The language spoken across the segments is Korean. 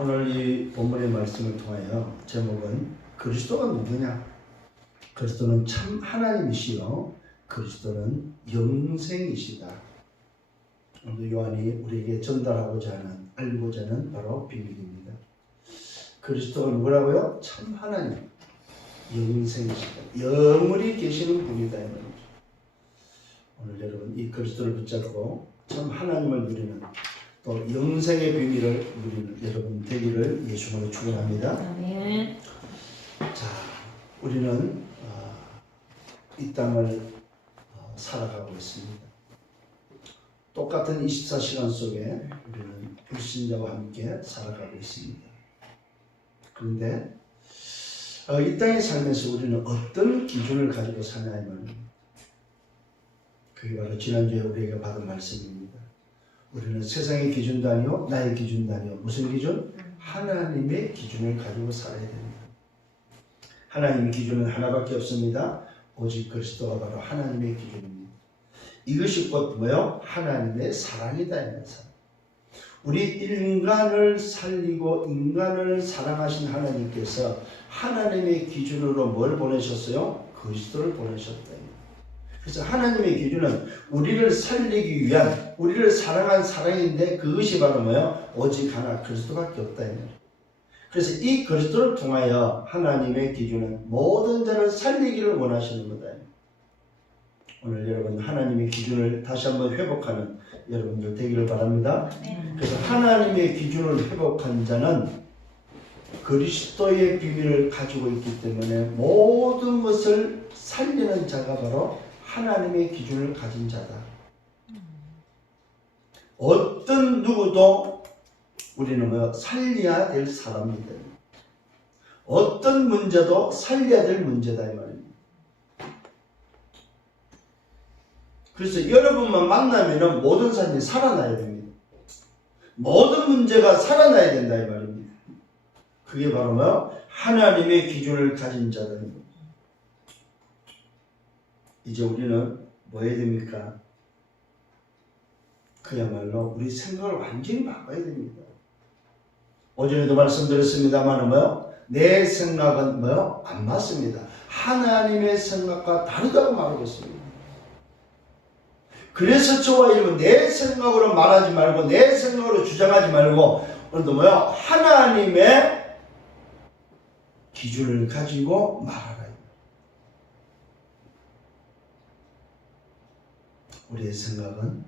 오늘 이 본문의 말씀을 통하여 제목은 그리스도가 누구냐? 그리스도는 참 하나님이시요 그리스도는 영생이시다. 오늘 요한이 우리에게 전달하고자 하는, 알고자 하는 바로 비밀입니다. 그리스도가 누구라고요? 참 하나님, 영생이시다. 영원히 계시는 분이다. 오늘 여러분 이 그리스도를 붙잡고 참 하나님을 누리는, 또 영생의 비밀을 누리는 여러분 되기를 예수님으로 축원합니다. 아멘. 자, 우리는 이 땅을 살아가고 있습니다. 똑같은 24시간 속에 우리는 불신자와 함께 살아가고 있습니다. 그런데 이 땅에 살면서 우리는 어떤 기준을 가지고 사냐면, 그게 바로 지난주에 우리에게 받은 말씀입니다. 우리는 세상의 기준도 아니요 나의 기준도 아니요 무슨 기준? 하나님의 기준을 가지고 살아야 됩니다. 하나님의 기준은 하나밖에 없습니다. 오직 그리스도가 바로 하나님의 기준입니다. 이것이 곧 뭐요? 하나님의 사랑이다. 우리 인간을 살리고 인간을 사랑하신 하나님께서 하나님의 기준으로 뭘 보내셨어요? 그리스도를 보내셨다. 그래서 하나님의 기준은 우리를 살리기 위한, 우리를 사랑한 사랑인데, 그것이 바로 뭐예요? 오직 하나 그리스도밖에 없다. 그래서 이 그리스도를 통하여 하나님의 기준은 모든 자를 살리기를 원하시는 거다. 오늘 여러분 하나님의 기준을 다시 한번 회복하는 여러분들 되기를 바랍니다. 그래서 하나님의 기준을 회복한 자는 그리스도의 비밀을 가지고 있기 때문에 모든 것을 살리는 자가 바로 하나님의 기준을 가진 자다. 어떤 누구도 우리는 살려야 될 사람이다. 어떤 문제도 살려야 될 문제다 이 말입니다. 그래서 여러분만 만나면 모든 사람이 살아나야 됩니다. 모든 문제가 살아나야 된다 이 말입니다. 그게 바로 뭐요? 하나님의 기준을 가진 자다. 이제 우리는 뭐 해야 됩니까? 그야말로 우리 생각을 완전히 바꿔야 됩니다. 오전에도 말씀드렸습니다만 뭐요? 내 생각은 뭐요? 안 맞습니다. 하나님의 생각과 다르다고 말하고 있습니다. 그래서 저와 여러분 내 생각으로 말하지 말고, 내 생각으로 주장하지 말고, 오늘도 뭐요? 하나님의 기준을 가지고 말하라. 우리의 생각은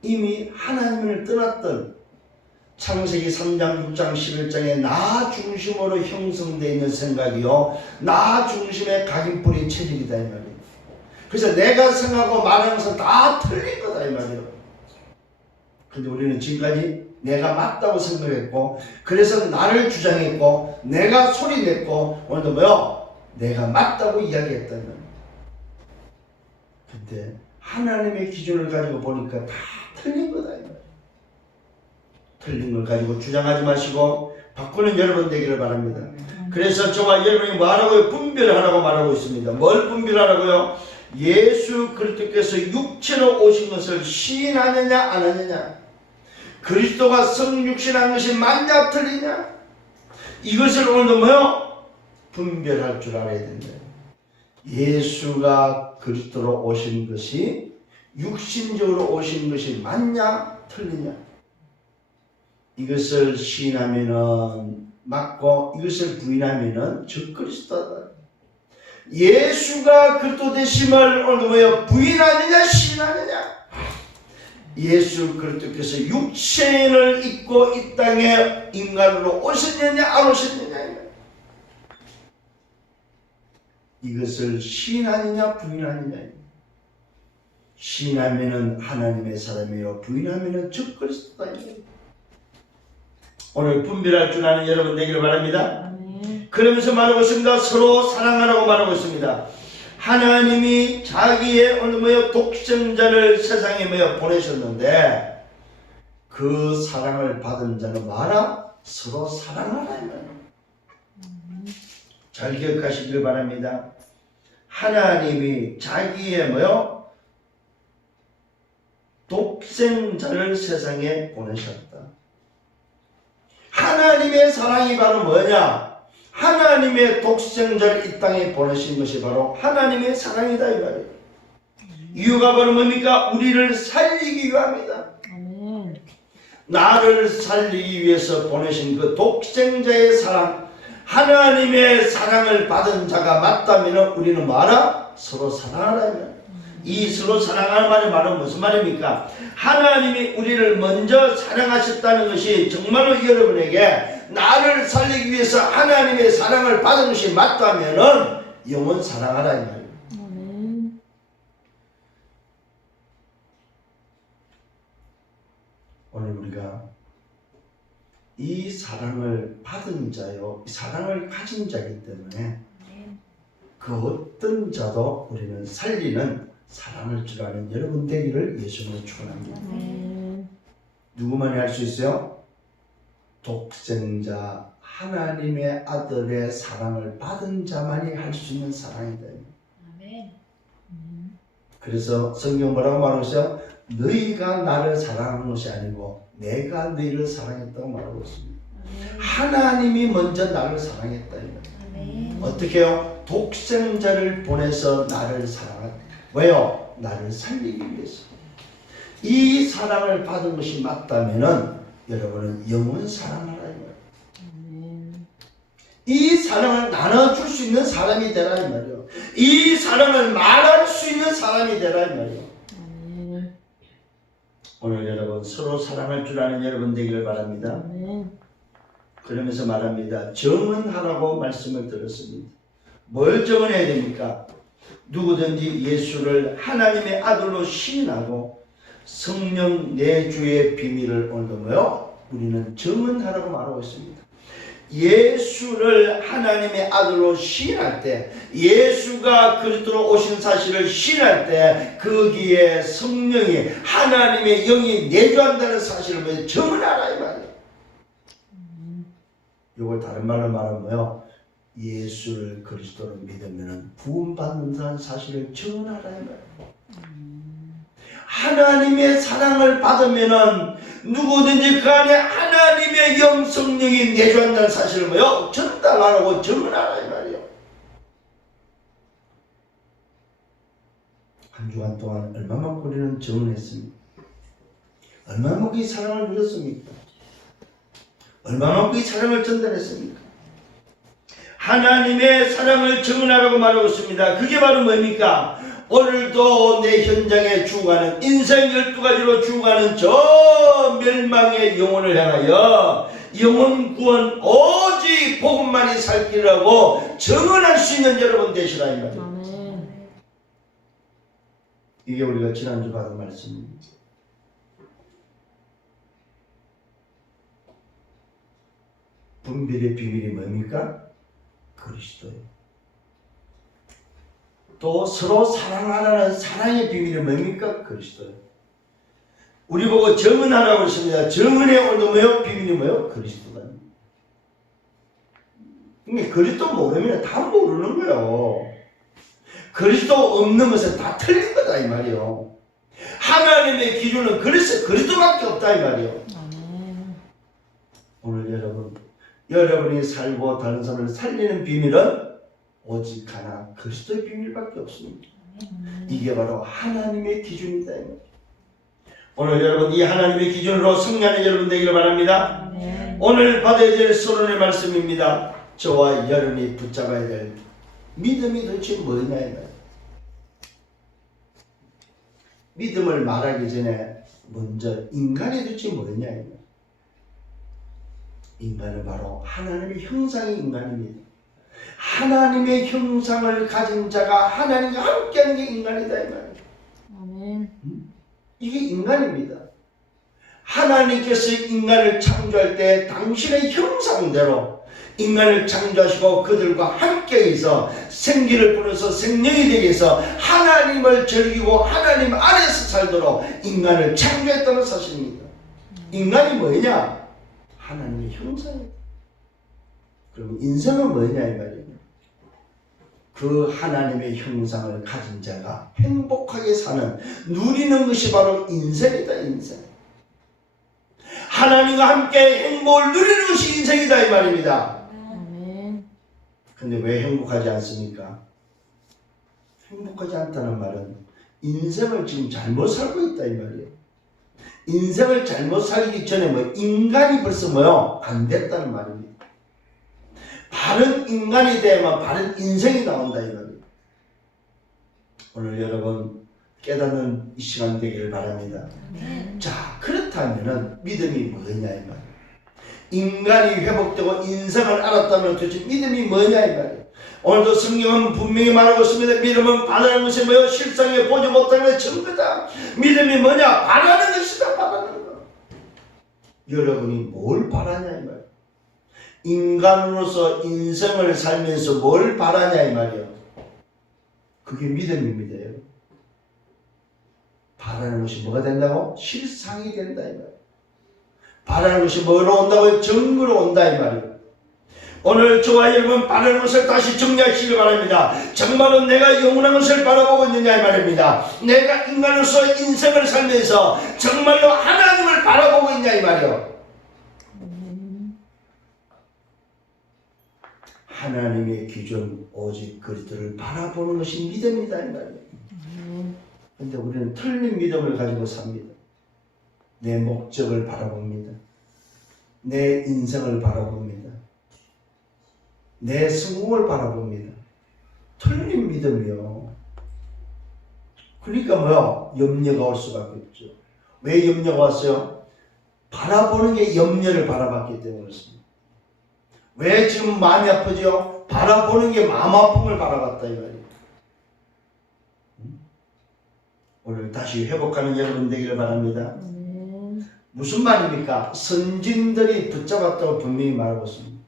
이미 하나님을 떠났던 창세기 3장, 6장, 11장에 나 중심으로 형성되어 있는 생각이요, 나 중심의 각인뿌린 체질이다 이 말이에요. 그래서 내가 생각하고 말하는 것은 다 틀린 거다 이 말이에요. 근데 우리는 지금까지 내가 맞다고 생각했고, 그래서 나를 주장했고, 내가 소리냈고, 오늘도 뭐요? 내가 맞다고 이야기했다는 거예요. 근데 하나님의 기준을 가지고 보니까 다 틀린 거다 이 말이에요. 틀린 걸 가지고 주장하지 마시고 바꾸는 여러분 되기를 바랍니다. 그래서 저와 여러분이 뭐하라고요? 분별하라고 말하고 있습니다. 뭘 분별하라고요? 예수 그리스도께서 육체로 오신 것을 시인하느냐 안 하느냐, 그리스도가 성육신한 것이 맞냐 틀리냐, 이것을 오늘도 뭐요? 분별할 줄 알아야 된다. 예수가 그리스도로 오신 것이, 육신적으로 오신 것이 맞냐 틀리냐, 이것을 시인하면은 맞고 이것을 부인하면은 적그리스도다. 예수가 그리스도 되심을 오늘 뭐예요? 부인하느냐 시인하느냐. 예수 그리스도께서 육신을 입고 이 땅에 인간으로 오셨느냐 안 오셨느냐, 이것을 시인하느냐 부인하느냐. 시인하면은 하나님의 사람이요, 부인하면은 적그리스도다. 오늘 분별할 줄 아는 여러분 되기를 바랍니다. 그러면서 말하고 있습니다. 서로 사랑하라고 말하고 있습니다. 하나님이 자기의 오늘 뭐요? 독생자를 세상에 뭐요? 보내셨는데, 그 사랑을 받은 자는 뭐하라? 서로 사랑하라. 잘 기억하시길 바랍니다. 하나님이 자기의 뭐요? 독생자를 세상에 보내셨다. 하나님의 사랑이 바로 뭐냐? 하나님의 독생자를 이 땅에 보내신 것이 바로 하나님의 사랑이다 이 말이에요. 이유가 바로 뭡니까? 우리를 살리기 위함이다. 나를 살리기 위해서 보내신 그 독생자의 사랑, 하나님의 사랑을 받은 자가 맞다면 우리는 뭐하라? 서로 사랑하라. 이 서로 사랑하는 말은 무슨 말입니까? 하나님이 우리를 먼저 사랑하셨다는 것이 정말로 여러분에게 나를 살리기 위해서 하나님의 사랑을 받은 것이 맞다면 영원 사랑하라 이 말이에요. 오늘 우리가 이 사랑을 받은 자요, 이 사랑을 가진 자이기 때문에 그 어떤 자도 우리는 살리는 사랑을 줄 아는 여러분 되기를 예수님으로 축원합니다. 누구만이 할 수 있어요? 독생자 하나님의 아들의 사랑을 받은 자만이 할 수 있는 사랑이다. 그래서 성경 뭐라고 말하고 있어요? 너희가 나를 사랑하는 것이 아니고 내가 너희를 사랑했다고 말하고 있습니다. 하나님이 먼저 나를 사랑했다. 어떻게 해요? 독생자를 보내서 나를 사랑했다. 왜요? 나를 살리기 위해서. 이 사랑을 받은 것이 맞다면 여러분은 영원 사랑하라. 이 사랑을 나눠줄 수 있는 사람이 되라 이 말이에요. 이 사랑을 말할 수 있는 사람이 되라 이 말이에요. 오늘 여러분 서로 사랑할 줄 아는 여러분 되기를 바랍니다. 그러면서 말합니다. 정언하라고 말씀을 들었습니다. 뭘 정언해야 됩니까? 누구든지 예수를 하나님의 아들로 시인하고 성령 내주의 비밀을 오늘 뭐요? 우리는 정언하라고 말하고 있습니다. 예수를 하나님의 아들로 시인할 때, 예수가 그리스도로 오신 사실을 시인할 때 거기에 성령이 하나님의 영이 내주한다는 사실을 정언하라 이 말이에요. 이걸 다른 말로 말하면 뭐요? 예수를 그리스도로 믿으면 구원받는다는 사실을 정언하라 이 말이에요. 하나님의 사랑을 받으면은 누구든지 그 안에 하나님의 영 성령이 내주한다는 사실을 뭐요? 전달하라고 정언하라 이 말이에요. 한 주간 동안 얼마만큼 우리는 정언했습니까? 얼마만큼 이 사랑을 누렸습니까? 얼마만큼 이 사랑을 전달했습니까? 하나님의 사랑을 정언하라고 말하고 있습니다. 그게 바로 뭡니까? 오늘도 내 현장에 죽어가는 인생 12가지로 죽어가는 저 멸망의 영혼을 향하여 영혼 구원 오직 복음만이 살 길이라고 정언할 수 있는 여러분 되시라 이 말이에요. 이게 우리가 지난주 받은 말씀입니다. 분별의 비밀이 뭡니까? 그리스도예요. 또 서로 사랑하라는 사랑의 비밀이 뭡니까? 그리스도예요. 우리 보고 정언하라고 했습니다. 정언의 오늘 뭐예요? 비밀이 뭐예요? 그리스도다. 그러니까 그리스도 모르면 다 모르는 거예요. 그리스도 없는 것은 다 틀린 거다 이 말이에요. 하나님의 기준은 그리스도밖에 없다 이 말이에요. 오늘 여러분이 살고 다른 사람을 살리는 비밀은 오직 하나 그리스도의 비밀밖에 없습니다. 이게 바로 하나님의 기준이다. 오늘 여러분 이 하나님의 기준으로 승리하는 여러분 되기를 바랍니다. 오늘 받아야 될 서론의 말씀입니다. 저와 여러분이 붙잡아야 될 믿음이 도대체 뭐냐. 믿음을 말하기 전에 먼저 인간이 도대체 뭐냐. 인간은 바로 하나님의 형상의 인간입니다. 하나님의 형상을 가진 자가 하나님과 함께하는 게 인간이다 이 말이에요. 아멘. 이게 인간입니다. 하나님께서 인간을 창조할 때 당신의 형상대로 인간을 창조하시고 그들과 함께해서 생기를 불어서 생명이 되게 해서 하나님을 즐기고 하나님 안에서 살도록 인간을 창조했다는 사실입니다. 인간이 뭐냐? 하나님의 형상입니다. 그럼 인생은 뭐냐 이 말이에요. 그 하나님의 형상을 가진 자가 행복하게 사는 누리는 것이 바로 인생이다. 인생. 하나님과 함께 행복을 누리는 것이 인생이다 이 말입니다. 아멘. 근데 왜 행복하지 않습니까? 행복하지 않다는 말은 인생을 지금 잘못 살고 있다 이 말이에요. 인생을 잘못 살기 전에 뭐 인간이 벌써 뭐요? 안 됐다는 말입니다. 바른 인간이 되야만 바른 인생이 나온다 이 말이에요. 오늘 여러분 깨닫는 이 시간 되기를 바랍니다. 자, 그렇다면은 믿음이 뭐냐 이 말이에요. 인간이 회복되고 인생을 알았다면 도대체 믿음이 뭐냐 이 말이에요. 오늘도 성경은 분명히 말하고 있습니다. 믿음은 바라는 것이 뭐요? 실상에 보지 못하는 것이 전부다. 믿음이 뭐냐? 바라는 것이다. 바라는 것. 여러분이 뭘 바라냐 이 말이에요. 인간으로서 인생을 살면서 뭘 바라냐 이 말이에요. 그게 믿음입니다. 바라는 것이 뭐가 된다고? 실상이 된다 이 말이에요. 바라는 것이 뭐로 온다고? 증거로 온다 이 말이에요. 오늘 저와 여러분 바라는 것을 다시 정리하시기 바랍니다. 정말로 내가 영원한 것을 바라보고 있느냐 이 말입니다. 내가 인간으로서 인생을 살면서 정말로 하나님을 바라보고 있냐 이 말이에요. 하나님의 기준 오직 그리스도를 바라보는 것이 믿음이다 이 말이에요. 근데 우리는 틀린 믿음을 가지고 삽니다. 내 목적을 바라봅니다. 내 인생을 바라봅니다. 내 성공을 바라봅니다. 틀린 믿음이요. 그러니까 뭐야? 염려가 올 수밖에 없죠. 왜 염려가 왔어요? 바라보는 게 염려를 바라봤기 때문에 그렇습니다. 왜 지금 마음이 아프죠? 바라보는 게 마음 아픔을 바라봤다 이 말이에요. 오늘 다시 회복하는 여러분 되기를 바랍니다. 무슨 말입니까? 선진들이 붙잡았다고 분명히 말하고 있습니다.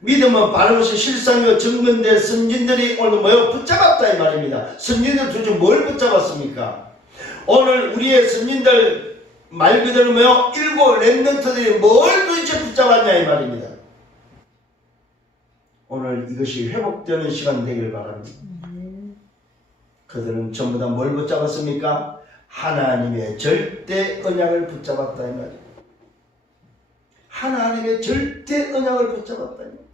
믿음은 바른 것이 실상이요 증거인데 선진들이 오늘 뭐요? 붙잡았다 이 말입니다. 선진들 도대체 뭘 붙잡았습니까? 오늘 우리의 선진들 말 그대로 뭐요? 일곱 렘넌트들이 뭘 도대체 붙잡았냐 이 말입니다. 오늘 이것이 회복되는 시간 되기를 바랍니다. 그들은 전부 다 뭘 붙잡았습니까? 하나님의 절대 언약을 붙잡았다 이 말이에요. 하나님의 절대 언약을 붙잡았다 이 말이에요.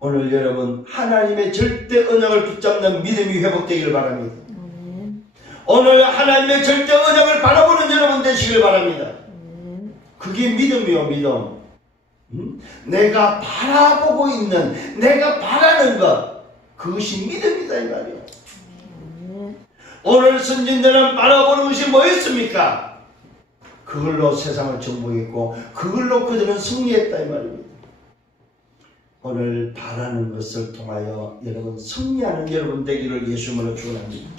오늘 여러분 하나님의 절대 언약을 붙잡는 믿음이 회복되기를 바랍니다. 오늘 하나님의 절대 언약을 바라보는 여러분 되시길 바랍니다. 그게 믿음이요 믿음. 내가 바라보고 있는 내가 바라는 것 그것이 믿음이다 이 말이에요. 오늘 선진들은 바라보는 것이 뭐였습니까? 그걸로 세상을 정복했고 그걸로 그들은 승리했다 이 말입니다. 오늘 바라는 것을 통하여 여러분 승리하는 여러분 되기를 예수님으로 축원합니다.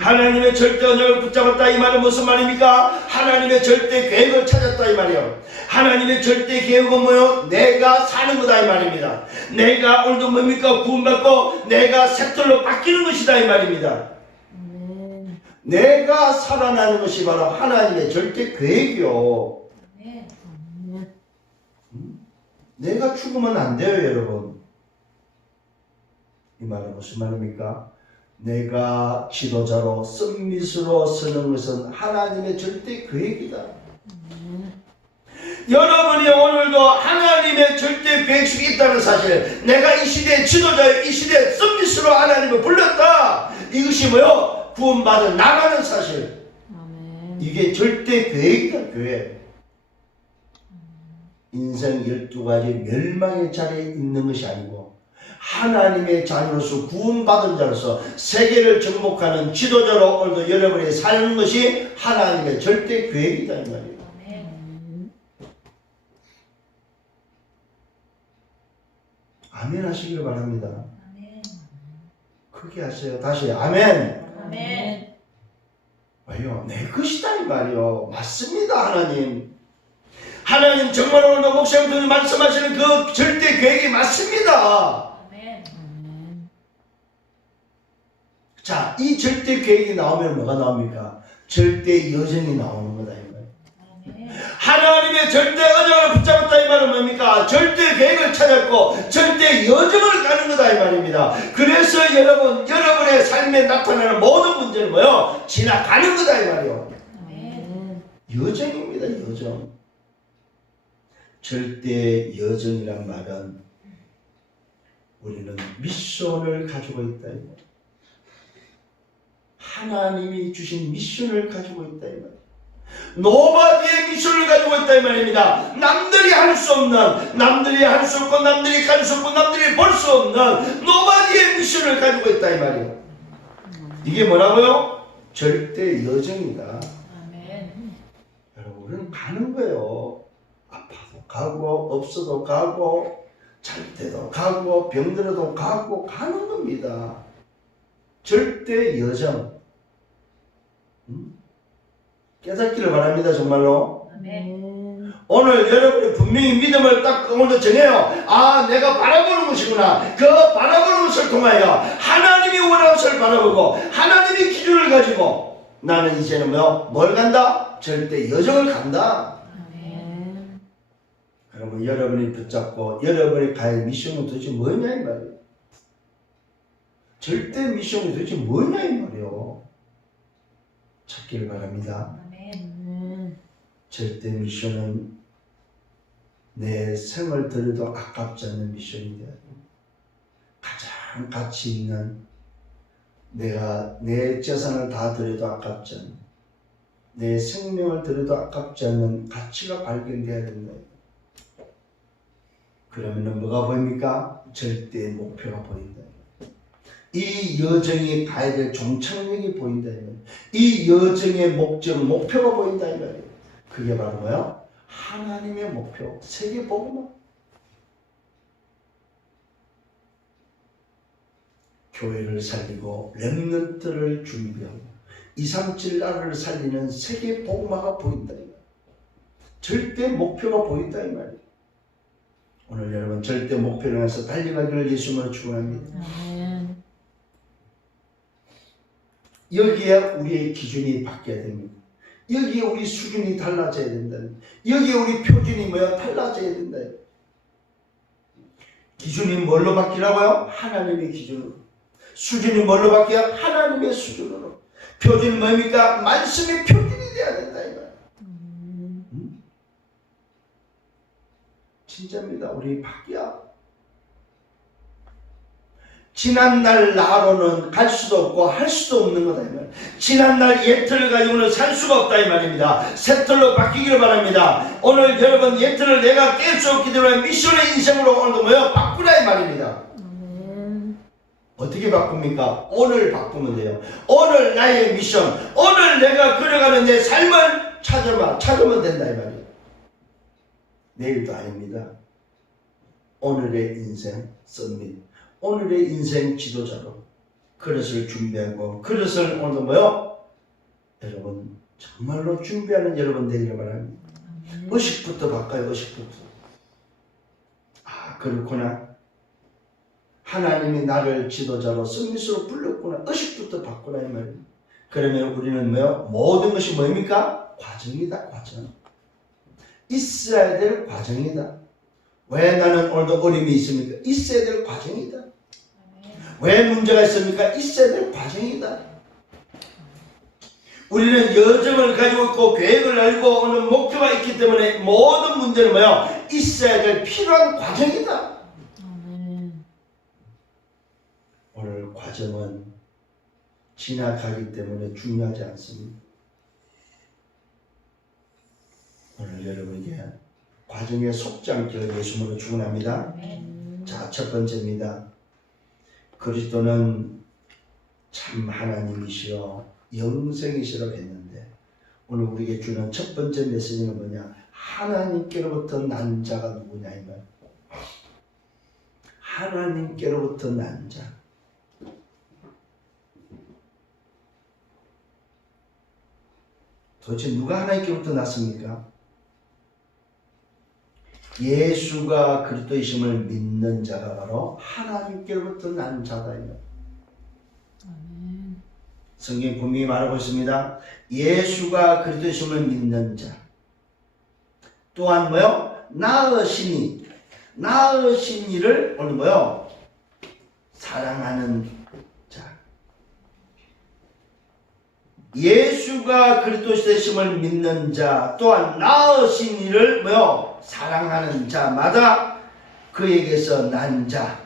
하나님의 절대 언약을 붙잡았다 이 말은 무슨 말입니까? 하나님의 절대 계획을 찾았다 이 말이에요. 하나님의 절대 계획은 뭐요? 내가 사는 거다 이 말입니다. 내가 오늘도 뭡니까? 구원받고 내가 새털로 바뀌는 것이다 이 말입니다. 내가 살아나는 것이 바로 하나님의 절대 계획이요. 내가 죽으면 안 돼요 여러분. 이 말은 무슨 말입니까? 내가 지도자로 썸밋으로 서는 것은 하나님의 절대 계획이다. 여러분이 오늘도 하나님의 절대 계획 속에 있다는 사실, 내가 이 시대의 지도자요 이 시대의 썸밋으로 하나님을 불렀다. 이것이 뭐요? 구원받아 나가는 사실. 이게 절대 계획이다. 계획. 인생 12가지 멸망의 자리에 있는 것이 아니고 하나님의 자녀로서 구원받은 자로서 세계를 정복하는 지도자로 오늘도 여러분이 사는 것이 하나님의 절대 계획이다 이 말이에요. 아멘 하시길 바랍니다. 아멘. 크게 하세요. 다시 아멘. 아멘. 왜요? 내 것이다 이 말이요. 맞습니다 하나님. 하나님 정말 오늘도 목사님들이 말씀하시는 그 절대 계획이 맞습니다. 아멘. 자, 이 절대 계획이 나오면 뭐가 나옵니까? 절대 여정이 나오는 거다 이 말이에요. 아멘. 하나님의 절대 언약을 붙잡았다 이 말은 뭡니까? 절대 계획을 찾았고 절대 여정을 가는 거다 이 말입니다. 그래서 여러분의 삶에 나타나는 모든 문제는 뭐요? 지나가는 거다 이 말이에요. 아멘. 여정입니다. 여정. 절대 여정이란 말은 우리는 미션을 가지고 있다. 하나님이 주신 미션을 가지고 있다. 노바디의 미션을 가지고 있다 이 말입니다. 남들이 할 수 없는, 남들이 할 수 없고 남들이 갈 수 없고 남들이 볼 수 없는 노바디의 미션을 가지고 있다 이 말이에요. 이게 뭐라고요? 절대 여정이다. 아멘. 여러분 우리는 가는 거예요. 아파도 가고 없어도 가고 잘 때도 가고 병들어도 가고 가는 겁니다. 절대 여정. 깨닫기를 바랍니다. 정말로. 아멘. 오늘 여러분이 분명히 믿음을 딱 오늘 정해요. 아, 내가 바라보는 것이구나. 그 바라보는 것을 통하여 하나님이 원하는 것을 바라보고 하나님의 기준을 가지고 나는 이제는 뭘 간다? 절대 여정을 간다. 아멘. 여러분, 여러분이 붙잡고 여러분이 갈 미션은 도대체 뭐냐 이 말이에요. 절대 미션이 도대체 뭐냐 이 말이에요. 찾기를 바랍니다. 아멘. 절대 미션은 내 생을 들여도 아깝지 않는 미션이 돼야 됩니다. 가장 가치 있는, 내가 내 재산을 다 들여도 아깝지 않는, 내 생명을 들여도 아깝지 않는 가치가 발견돼야 된다. 그러면 뭐가 보입니까? 절대 목표가 보인다. 이 여정이 가야 될 종착역이 보인다. 이 여정의 목적, 목표가 보인다. 그게 바로 뭐야? 하나님의 목표, 세계복음화. 교회를 살리고 렘넌트를 준비하고 237 나라를 살리는 세계복음화가 보인다. 절대 목표가 보인다 이 말이에요. 오늘 여러분 절대 목표를 향해서 달려가기를 예수님으로 축원합니다. 아멘. 여기에 우리의 기준이 바뀌어야 됩니다. 여기에 우리 수준이 달라져야 된다. 여기에 우리 표준이 달라져야 된다. 기준이 뭘로 바뀌라고요? 하나님의 기준으로. 수준이 뭘로 바뀌어요? 하나님의 수준으로. 표준이 뭡니까? 말씀의 표준이 돼야 된다. 진짜입니다. 우리 바뀌어. 지난날 나로는 갈 수도 없고 할 수도 없는 거다 이 말. 지난날 옛틀을 가지고는 살 수가 없다 이 말입니다. 새 틀로 바뀌기를 바랍니다. 오늘 여러분 옛틀을 내가 깰 수 없기 때문에 미션의 인생으로 오늘도 바꾸라 이 말입니다. 어떻게 바꿉니까? 오늘 바꾸면 돼요. 오늘 나의 미션, 오늘 내가 걸어가는 내 삶을 찾으면 된다 이 말이에요. 내일도 아닙니다. 오늘의 인생 썸밋, 오늘의 인생 지도자로 그릇을 준비하고 그릇을 오늘도 여러분 정말로 준비하는 여러분 되기를 바랍니다. 의식부터 바꿔요. 의식부터. 아 그렇구나. 하나님이 나를 지도자로 썸밋으로 불렀구나. 의식부터 바꾸라 이 말이에요. 그러면 우리는 모든 것이 뭡니까? 과정이다. 과정. 있어야 될 과정이다. 왜 나는 오늘도 어려움이 있습니까? 있어야 될 과정이다. 왜 문제가 있습니까? 있어야 될 과정이다. 우리는 여정을 가지고 있고 계획을 알고 오는 목표가 있기 때문에 모든 문제는 있어야 될 필요한 과정이다. 오늘 과정은 지나가기 때문에 중요하지 않습니다. 오늘 여러분에게 과정에 속지 않기를 예수님으로 축원합니다. 자, 첫 번째입니다. 그리스도는 참 하나님이시여 영생이시라고 했는데 오늘 우리에게 주는 첫 번째 메시지는 뭐냐? 하나님께로부터 난 자가 누구냐 이 말. 하나님께로부터 난 자. 도대체 누가 하나님께로부터 났습니까? 예수가 그리스도이심을 믿는 자가 바로 하나님께로부터 난 자다. 성경 분명히 말하고 있습니다. 예수가 그리스도이심을 믿는 자. 또한 나으신 이를 오늘 사랑하는 자. 예수가 그리스도이심을 믿는 자. 또한 나으신 이를 뭐요? 사랑하는 자마다 그에게서 난 자,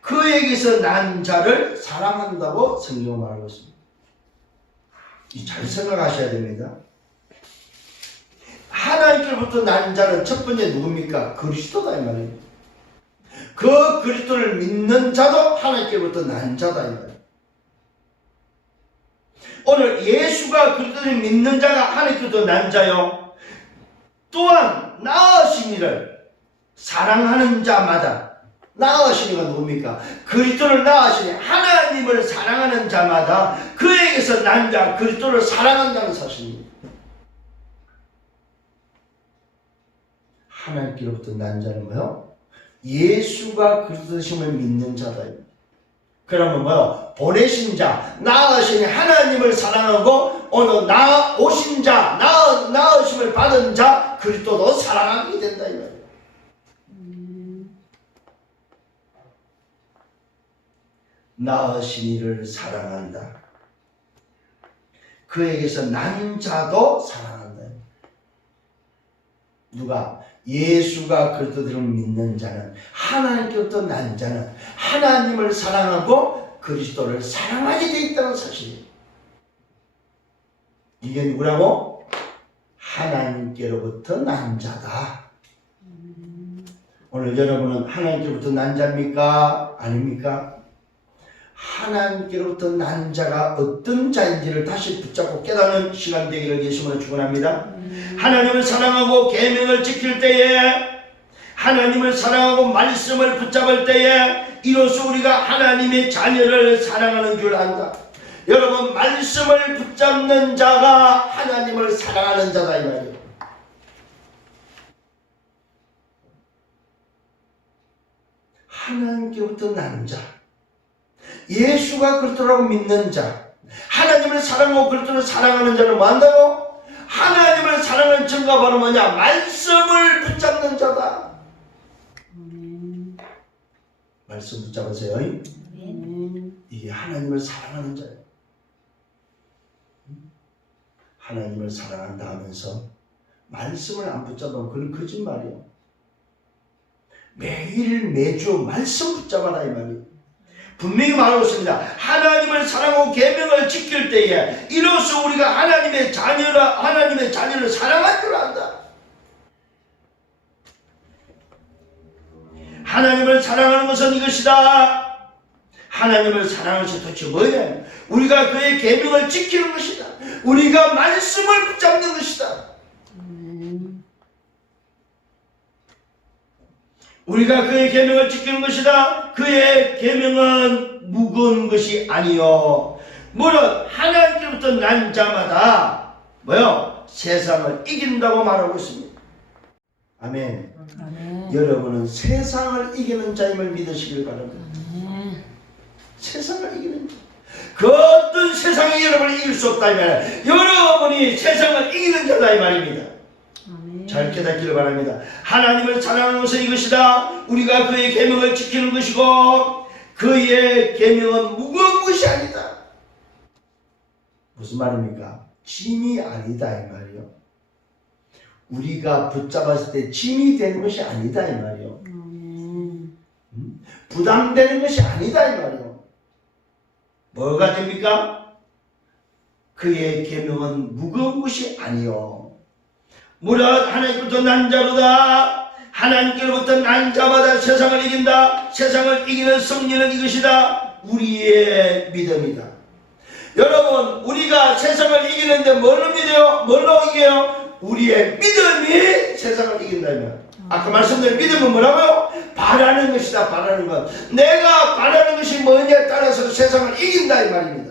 그에게서 난 자를 사랑한다고 성경은 말하고 있습니다. 잘 생각하셔야 됩니다. 하나님께로부터 난 자는 첫 번째 누굽니까? 그리스도다 이 말입니다. 그 그리스도를 믿는 자도 하나님께로부터 난 자다 이 말이에요. 오늘 예수가 그리스도를 믿는 자가 하나님께로부터 난 자요. 또한 나으신 이를 사랑하는 자마다, 나으신 이가 누굽니까? 그리스도를 나으신 하나님을 사랑하는 자마다 그에게서 난 자, 그리스도를 사랑한다는 사실입니다. 하나님께로부터 난 자는 뭐요? 예수가 그리스도심을 믿는 자다. 그러면 뭐요? 보내신 자, 나으신 하나님을 사랑하고 오늘 오신 자, 나으심을 받은 자, 그리스도도 사랑하게 된다 이 말이에요. 나으신 이를 사랑한다. 그에게서 난 자도 사랑한다. 누가? 예수가 그리스도를 믿는 자는, 하나님께로부터 난 자는 하나님을 사랑하고 그리스도를 사랑하게 되어 있다는 사실이에요. 이게 누구라고? 하나님께로부터 난 자다. 오늘 여러분은 하나님께로부터 난 자입니까? 아닙니까? 하나님께로부터 난 자가 어떤 자인지를 다시 붙잡고 깨닫는 시간 되기를 예수님으로 축원합니다. 하나님을 사랑하고 계명을 지킬 때에, 하나님을 사랑하고 말씀을 붙잡을 때에 이로써 우리가 하나님의 자녀를 사랑하는 줄 안다. 여러분, 말씀을 붙잡는 자가 하나님을 사랑하는 자다 이 말이에요. 하나님께로부터 난 자, 예수가 그리스도라고 믿는 자, 하나님을 사랑하고 그리스도를 사랑하는 자는 뭐 한다고? 하나님을 사랑하는 증거가 바로 뭐냐? 말씀을 붙잡는 자다. 말씀 붙잡으세요. 이게 하나님을 사랑하는 자예요. 하나님을 사랑한다 하면서 말씀을 안 붙잡으면 그건 거짓말이에요. 매일 매주 말씀 붙잡아라 이 말이에요. 분명히 말하고 있습니다. 하나님을 사랑하고 계명을 지킬 때에 이로써 우리가 하나님의 자녀를 사랑할 줄 안다. 하나님을 사랑하는 것은 이것이다. 하나님을 사랑하는 것이 도대체 뭐냐? 우리가 그의 계명을 지키는 것이다. 우리가 말씀을 붙잡는 것이다. 우리가 그의 계명을 지키는 것이다. 그의 계명은 무거운 것이 아니요. 물론 하나님께로부터 난 자마다 뭐요? 세상을 이긴다고 말하고 있습니다. 아멘. 아멘. 여러분은 세상을 이기는 자임을 믿으시길 바랍니다. 아멘. 세상을 이기는 자. 그 어떤 세상이 여러분을 이길 수 없다 이 말이에요. 여러분이 세상을 이기는 자다 이 말입니다. 잘 깨닫기를 바랍니다. 하나님을 사랑하는 것은 이것이다. 우리가 그의 계명을 지키는 것이고 그의 계명은 무거운 것이 아니다. 무슨 말입니까? 짐이 아니다 이 말이요. 우리가 붙잡았을 때 짐이 되는 것이 아니다 이 말이요. 부담되는 것이 아니다 이 말이요. 뭐가 됩니까? 그의 계명은 무거운 것이 아니요. 무릇 하나님께로부터 난 자로다. 하나님께로부터 난 자마다 세상을 이긴다. 세상을 이기는 승리는 이것이다. 우리의 믿음이다. 여러분, 우리가 세상을 이기는데 뭘로 믿어요? 뭘로 이겨요? 우리의 믿음이 세상을 이긴다면. 아까 말씀드린 믿음은 뭐라고요? 바라는 것이다. 바라는 것. 내가 바라는 것이 뭐냐에 따라서 세상을 이긴다 이 말입니다.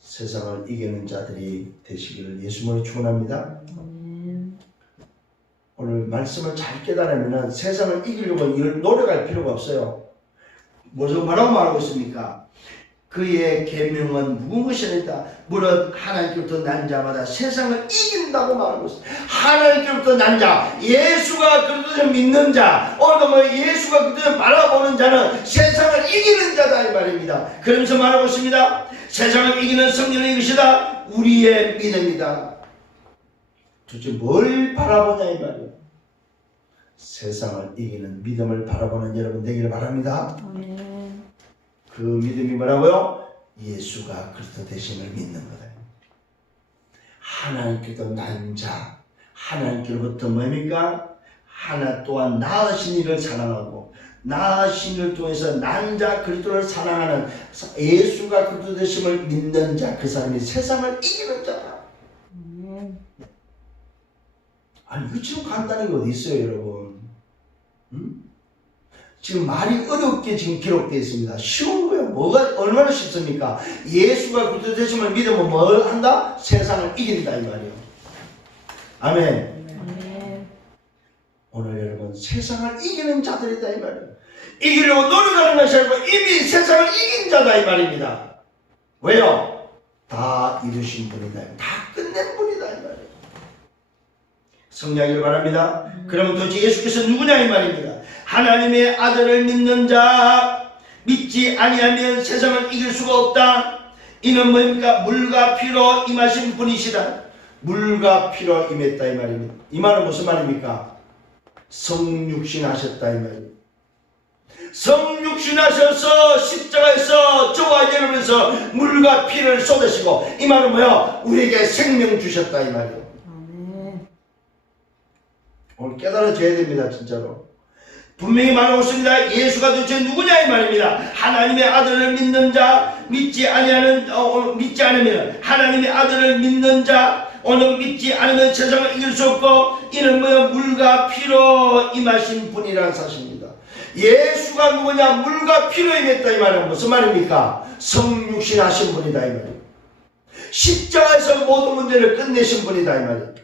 세상을 이기는 자들이 되시기를 예수님으로 축원합니다. 오늘 말씀을 잘 깨달으면 세상을 이기려고 노력할 필요가 없어요. 뭐라고 말하고 있습니까? 그의 계명은 무거운 것이 아니다. 무릇 하나님께로부터 난 자마다 세상을 이긴다고 말하고 있습니다. 하나님께로부터 난 자, 예수가 그리스도를 믿는 자, 오늘도 뭐 예수가 그리스도를 바라보는 자는 세상을 이기는 자다 이 말입니다. 그러면서 말하고 있습니다. 세상을 이기는 승리는 이것이다. 우리의 믿음이다. 도대체 뭘 바라보냐 이 말이에요. 세상을 이기는 믿음을 바라보는 여러분 되기를 바랍니다. 아멘. 그 믿음이 뭐라고요? 예수가 그리스도 되심을 믿는 거다. 하나님께도 난 자, 하나님께로부터 뭡니까? 하나 또한 나으신 이를 사랑하고 나으신 이를 통해서 난 자 그리스도를 사랑하는 예수가 그리스도 되심을 믿는 자, 그 사람이 세상을 이기는 자다. 아멘. 아니 이거 간단한 게 어디 있어요 여러분? 지금 말이 어렵게 지금 기록되어 있습니다. 쉬운 거예요. 뭐가 얼마나 쉽습니까? 예수가 그리스도 되심을 믿으면 뭘 한다? 세상을 이긴다 이 말이에요. 아멘. 아멘. 오늘 여러분 세상을 이기는 자들이다 이 말이에요. 이기려고 노력하는 것이 아니고 이미 세상을 이긴 자다 이 말입니다. 왜요? 다 이루신 분이다. 다 끝낸 분이다 이 말이에요. 성령이길 바랍니다. 그러면 도대체 예수께서 누구냐 이 말입니다. 하나님의 아들을 믿는 자, 믿지 아니하면 세상을 이길 수가 없다. 이는 뭡니까? 물과 피로 임하신 분이시다. 물과 피로 임했다 이 말입니다. 이 말은 무슨 말입니까? 성육신 하셨다 이 말입니다. 성육신 하셔서 십자가에서 저와 여러분에서 물과 피를 쏟으시고, 이 말은 뭐야? 우리에게 생명 주셨다 이 말이에요. 아멘. 오늘 깨달아져야 됩니다 진짜로. 분명히 말하고 있습니다. 예수가 도대체 누구냐 이 말입니다. 하나님의 아들을 믿는 자, 믿지 않으면 하나님의 아들을 믿는 자, 오늘 믿지 않으면 세상을 이길 수 없고, 이는 뭐야? 물과 피로 임하신 분이라는 사실입니다. 예수가 누구냐? 물과 피로 임했다 이 말은 무슨 말입니까? 성육신 하신 분이다 이 말이에요. 십자가에서 모든 문제를 끝내신 분이다 이 말이에요.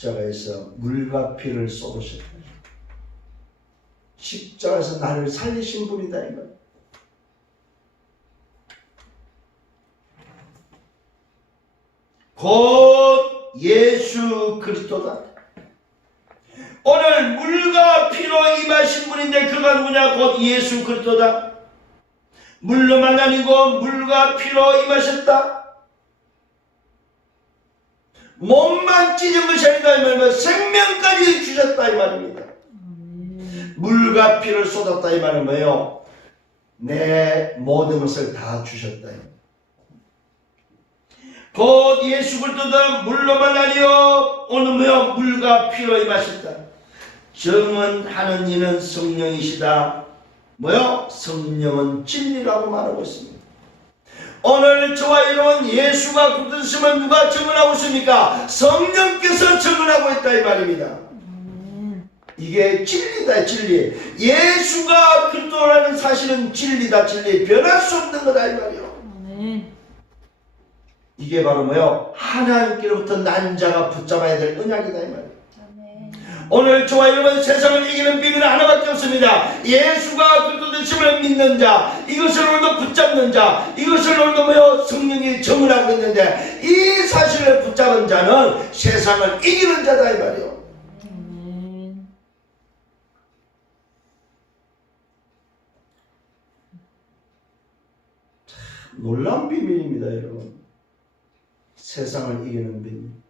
십자가에서 물과 피를 쏟으셨다. 십자가에서 나를 살리신 분이다 이 말. 곧 예수 그리스도다. 오늘 물과 피로 임하신 분인데 그가 누구냐? 곧 예수 그리스도다. 물로만 아니고 물과 피로 임하셨다. 몸만 찢은 것이 아니다 이 말이면 생명까지 주셨다 이 말입니다. 물과 피를 쏟았다 이 말은 뭐예요? 내 모든 것을 다 주셨다. 곧 예수 그리스도는 물로만 아니요 오늘 뭐요? 물과 피로 임하셨다. 정언하는 이는 성령이시다. 뭐요? 성령은 진리라고 말하고 있습니다. 오늘 저와 여러분 예수가 그리스도심을 누가 증언하고 있습니까? 성령께서 증언하고 있다 이 말입니다. 이게 진리다 진리. 예수가 그리스도라는 사실은 진리다 진리. 변할 수 없는 거다 이 말이에요. 이게 바로 뭐요? 하나님께로부터 난 자가 붙잡아야 될 언약이다 이 말이에요. 오늘 저와 여러분 세상을 이기는 비밀은 하나밖에 없습니다. 예수가 그리스도 되심을 믿는 자, 이것을 오늘도 붙잡는 자, 이것을 오늘도 뭐요? 성령이 정언하고 있는데, 이 사실을 붙잡은 자는 세상을 이기는 자다 이 말이에요. 참 놀라운 비밀입니다 여러분. 세상을 이기는 비밀.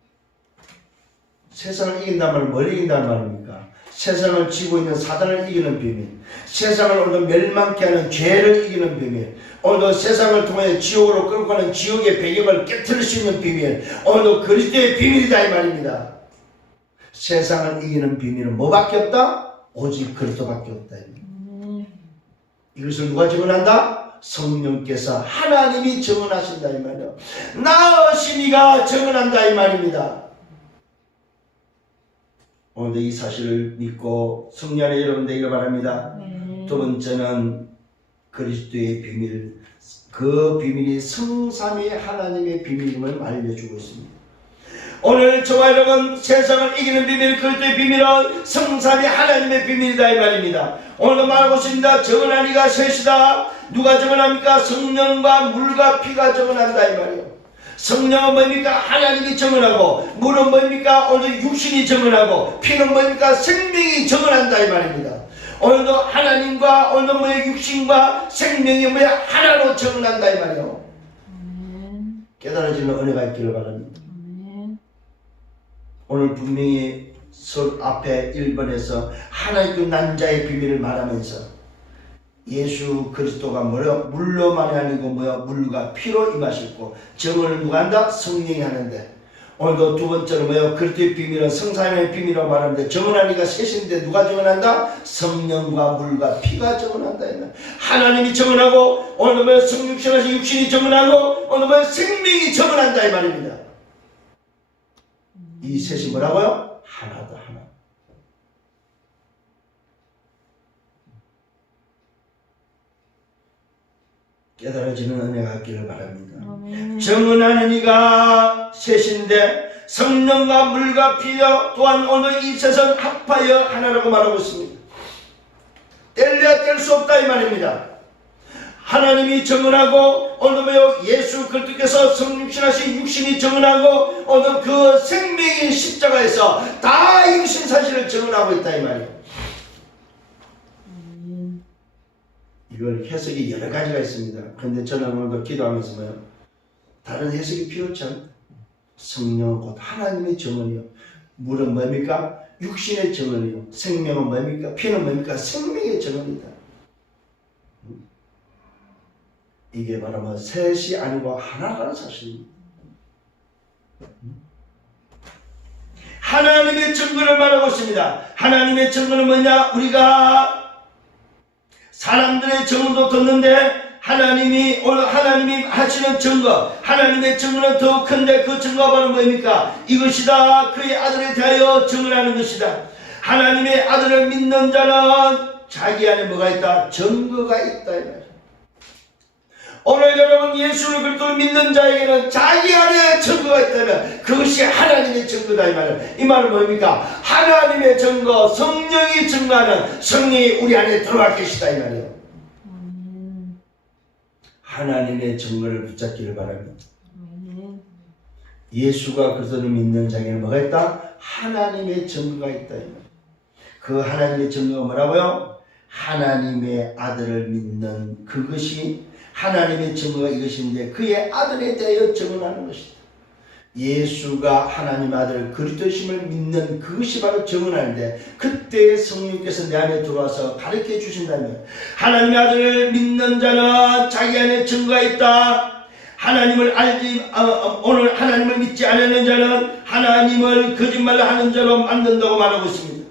세상을 이긴다는 말은 뭘 이긴다는 말입니까? 세상을 지고 있는 사단을 이기는 비밀, 세상을 오늘도 멸망케 하는 죄를 이기는 비밀, 오늘도 세상을 통해 지옥으로 끌고 가는 지옥의 배경을 깨트릴 수 있는 비밀, 오늘도 그리스도의 비밀이다 이 말입니다. 세상을 이기는 비밀은 뭐밖에 없다? 오직 그리스도밖에 없다. 이것을 누가 증언한다? 성령께서 하나님이 증언하신다 이 말이에요. 나으신 이가 증언한다 이 말입니다. 오늘도 이 사실을 믿고 승리하는 여러분 되기를 바랍니다. 두 번째는 그리스도의 비밀, 그 비밀이 성삼위 하나님의 비밀임을 알려주고 있습니다. 오늘 저와 여러분 세상을 이기는 비밀, 그리스도의 비밀은 성삼위 하나님의 비밀이다 이 말입니다. 오늘도 말하고 있습니다. 정언한 이가 셋이다. 누가 정언합니까? 성령과 물과 피가 정언한다 이 말이에요. 성령은 뭡니까? 하나님이 정언하고, 물은 뭡니까? 오늘 육신이 정언하고, 피는 뭡니까? 생명이 정언한다 이 말입니다. 오늘도 하나님과 오늘도 뭐의 육신과 생명이 뭐야? 하나로 정언한다 이 말이에요. 깨달아지는 은혜가 있기를 바랍니다. 아멘. 오늘 분명히 설 앞에 1번에서 하나님께 난 자의 비밀을 말하면서 예수 그리스도가 물로만이 아니고 물과 피로 임하셨고 정을 누가 한다? 성령이 하는데, 오늘도 두 번째로 그리스도의 비밀은 성삼의 비밀이라고 말하는데, 정언하니까 셋인데 누가 정언한다? 성령과 물과 피가 정언한다. 하나님이 정언하고, 오늘 성육신하신 육신이 정언하고, 오늘 생명이 정언한다 이 말입니다. 이 셋이 뭐라고요? 하나다, 하나. 깨달아지는 은혜가 있기를 바랍니다. 아멘. 정언하는 이가 셋인데 성령과 물과 피여 또한 오늘 이 셋은 합하여 하나라고 말하고 있습니다. 뗄래야 뗄 수 없다 이 말입니다. 하나님이 정언하고 오늘 예수 그리스도께서 성육신하신 육신이 정언하고 오늘 그 생명인 십자가에서 다 임신 사실을 정언하고 있다 이 말이에요. 이걸 해석이 여러 가지가 있습니다. 그런데 저는 오늘도 기도하면서 다른 해석이 필요치 않다. 성령 곧 하나님의 정언이요. 물은 뭡니까? 육신의 정언이요. 생명은 뭡니까? 피는 뭡니까? 생명의 정언이다. 이게 바로 셋이 아니고 하나라는 사실입니다. 하나님의 증거를 말하고 있습니다. 하나님의 증거는 뭐냐? 우리가 사람들의 증언도 듣는데 하나님이 하시는 증거, 하나님의 증거는 더 큰데 그 증거가 바로 뭡니까? 이것이다. 그의 아들에 대하여 증언하는 것이다. 하나님의 아들을 믿는 자는 자기 안에 뭐가 있다? 증거가 있다. 오늘 여러분 예수를 그리스도를 믿는 자에게는 자기 안에 증거가 있다면 그것이 하나님의 증거다 이 말은. 이 말은 뭡니까? 하나님의 증거, 성령이 증거하는 성령이 우리 안에 들어와 계시다 이 말이에요. 하나님의 증거를 붙잡기를 바랍니다. 예수가 그리스도를 믿는 자에게는 뭐가 있다? 하나님의 증거가 있다 이 말이에요. 그 하나님의 증거가 뭐라고요? 하나님의 아들을 믿는 그것이 하나님의 증거가 이것인데 그의 아들에 대하여 증언하는 것이다. 예수가 하나님의 아들 그리스도심을 믿는 그것이 바로 증언하는데, 그때 성령께서 내 안에 들어와서 가르쳐 주신다면 하나님의 아들을 믿는 자는 자기 안에 증거가 있다. 하나님을 오늘 하나님을 믿지 않는 자는 하나님을 거짓말을 하는 자로 만든다고 말하고 있습니다.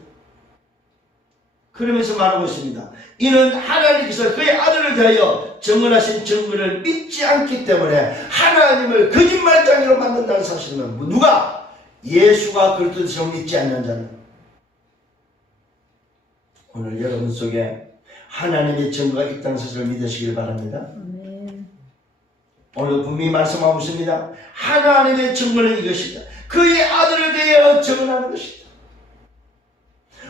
그러면서 말하고 있습니다. 이는 하나님께서 그의 아들을 대하여 증언하신 증거를 믿지 않기 때문에 하나님을 거짓말장애로 만든다는 사실은 누가? 예수가 그리스도를 믿지 않는 자는. 오늘 여러분 속에 하나님의 증거가 있다는 사실을 믿으시길 바랍니다. 오늘 분명히 말씀하고 있습니다. 하나님의 증거는 이것이다. 그의 아들을 대하여 증언하는 것이다.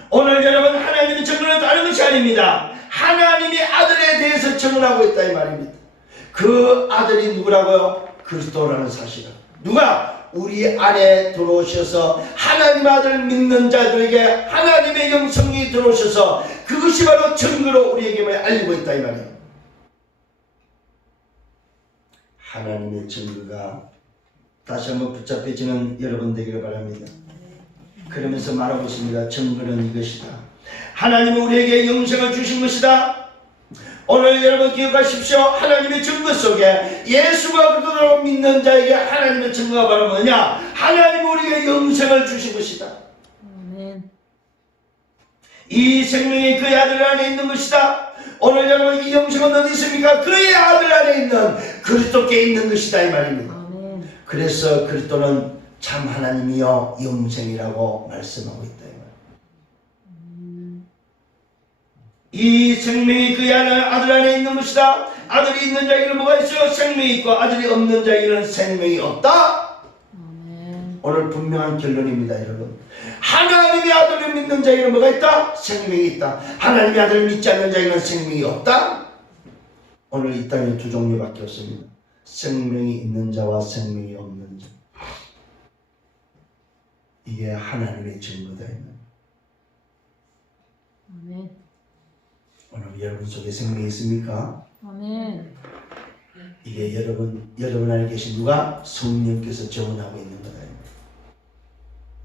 오늘 여러분 하나님의 증거는 다른 것이 아닙니다. 하나님의 아들에 대해서 증언하고 있다 이 말입니다. 그 아들이 누구라고요? 그리스도라는 사실은. 누가? 우리 안에 들어오셔서 하나님 아들 믿는 자들에게 하나님의 영성이 들어오셔서 그것이 바로 증거로 우리에게 알리고 있다 이 말이에요. 하나님의 증거가 다시 한번 붙잡혀지는 여러분 되기를 바랍니다. 그러면서 말하고 있습니다. 증거는 이것이다. 하나님은 우리에게 영생을 주신 것이다. 오늘 여러분 기억하십시오. 하나님의 증거 속에 예수가 그리스도로 믿는 자에게 하나님의 증거가 바로 뭐냐? 하나님은 우리에게 영생을 주신 것이다. 이 생명이 그의 아들 안에 있는 것이다. 오늘 여러분 이 영생은 어디 있습니까? 그의 아들 안에 있는 그리스도께 있는 것이다 이 말입니다. 그래서 그리스도는 참 하나님이여 영생이라고 말씀하고 있다. 이 생명이 그의 아들 안에 있는 것이다. 아들이 있는 자에게는 뭐가 있어요? 생명이 있고 아들이 없는 자에게는 생명이 없다. 오늘 분명한 결론입니다 여러분. 하나님의 아들을 믿는 자에게는 뭐가 있다? 생명이 있다. 하나님의 아들을 믿지 않는 자에게는 생명이 없다. 오늘 이 땅에 두 종류밖에 없습니다. 생명이 있는 자와 생명이 없는 자. 이게 하나님의 증거다. 오늘 여러분 속에 생명이 있습니까? 아멘. 이게 여러분 안에 계신 누가? 성령께서 정원하고 있는 거다.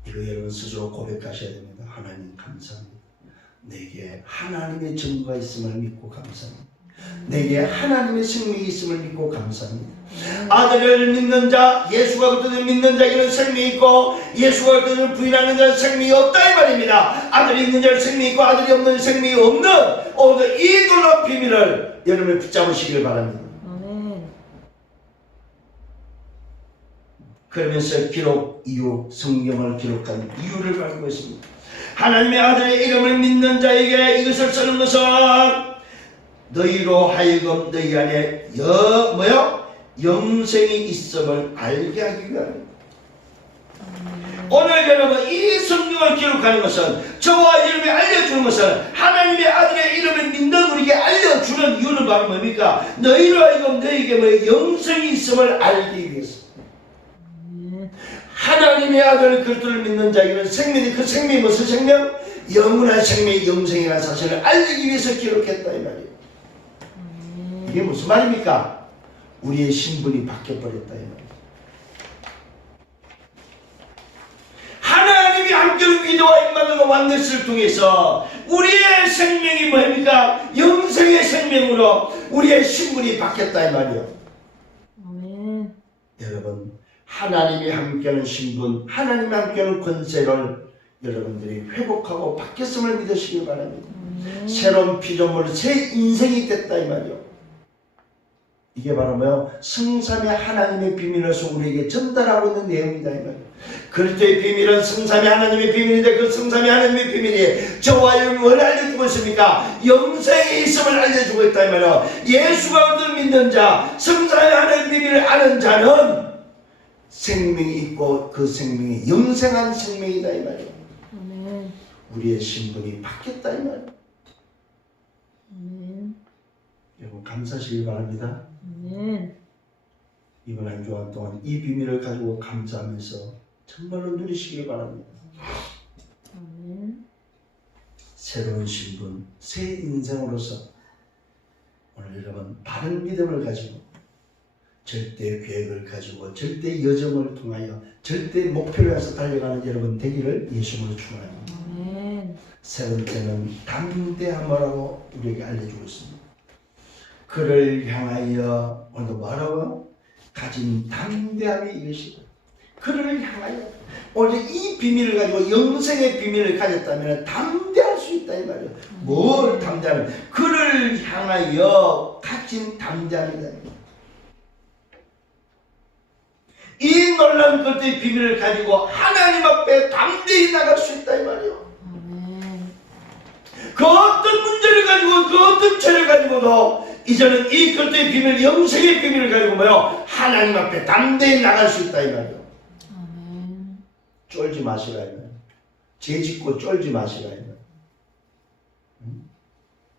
이거 여러분 스스로 고백하셔야 됩니다. 하나님 감사합니다. 내게 하나님의 증거가 있음을 믿고 감사합니다. 내게 하나님의 생명이 있음을 믿고 감사합니다. 아들을 믿는 자, 예수가 그들을 믿는 자에게는 생명이 있고 예수가 그들을 부인하는 자는 생명이 없다 이 말입니다. 아들이 있는 자는 생명이 있고 아들이 없는 자는 생명이 없는 오늘 이 놀라운 비밀을 여러분이 붙잡으시길 바랍니다. 아멘. 그러면서 기록 이유, 성경을 기록한 이유를 가지고 있습니다. 하나님의 아들의 이름을 믿는 자에게 이것을 쓰는 것은 너희로 하여금 너희 안에 영생이 있음을 알게 하기 위함입니다. 오늘 여러분 이 성경을 기록하는 것은 저와 여러분이 알려주는 것은 하나님의 아들의 이름을 믿는 우리에게 알려주는 이유는 바로 뭡니까? 너희로 하여금 너희에게 영생이 있음을 알기 위해서. 하나님의 아들 그리스도를 믿는 자에게는 생명이 그 생명이 무슨 생명? 영원한 생명이 영생이라는 사실을 알리기 위해서 기록했다 이 말이에요. 이게 무슨 말입니까? 우리의 신분이 바뀌어버렸다 이 말이에요. 하나님이 함께로 위대와 임마누엘과 완전스를 통해서 우리의 생명이 뭡니까? 영생의 생명으로 우리의 신분이 바뀌었다 이 말이에요. 아멘. 여러분 하나님이 함께하는 신분, 하나님이 함께하는 권세를 여러분들이 회복하고 바뀌었음을 믿으시길 바랍니다. 새로운 피조물, 새 인생이 됐다 이 말이요. 이게 바로 뭐요? 성삼의 하나님의 비밀에서 우리에게 전달하고 있는 내용이다 이 말이요. 그리스도의 비밀은 성삼의 하나님의 비밀인데 그 성삼의 하나님의 비밀이 저와 여러분이 뭘 알려주고 있습니까? 영생이 있음을 알려주고 있다 이 말이요. 예수가 얻을 믿는 자, 성삼의 하나님의 비밀을 아는 자는 생명이 있고 그 생명이 영생한 생명이다 이 말이에요. 아멘. 우리의 신분이 바뀌었다 이 말이에요. 아멘. 여러분 감사하시길 바랍니다. 아멘. 이번 한 주간 동안 이 비밀을 가지고 감사하면서 정말로 누리시길 바랍니다. 아멘. 새로운 신분, 새 인생으로서 오늘 여러분 바른 믿음을 가지고 절대 계획을 가지고 절대 여정을 통하여 절대 목표를 향해서 달려가는 여러분 되기를 예수님으로 축원합니다. 아멘. 세 번째는 담대함이라고 우리에게 알려주고 있습니다. 그를 향하여 오늘도 뭐라고요? 가진 담대함이 이것이다. 그를 향하여 오늘 이 비밀을 가지고 영생의 비밀을 가졌다면 담대할 수 있다 이 말이에요. 뭘 담대하면 그를 향하여 가진 담대함이다. 이 놀라운 것들의 비밀을 가지고 하나님 앞에 담대히 나갈 수 있다 이 말이에요. 아멘. 그 어떤 문제를 가지고 그 어떤 죄를 가지고도 이제는 이 것들의 비밀, 영생의 비밀을 가지고 뭐요? 하나님 앞에 담대히 나갈 수 있다 이 말이에요. 아멘. 쫄지 마시라 이 말이에요. 죄 짓고 쫄지 마시라 이 말이에요.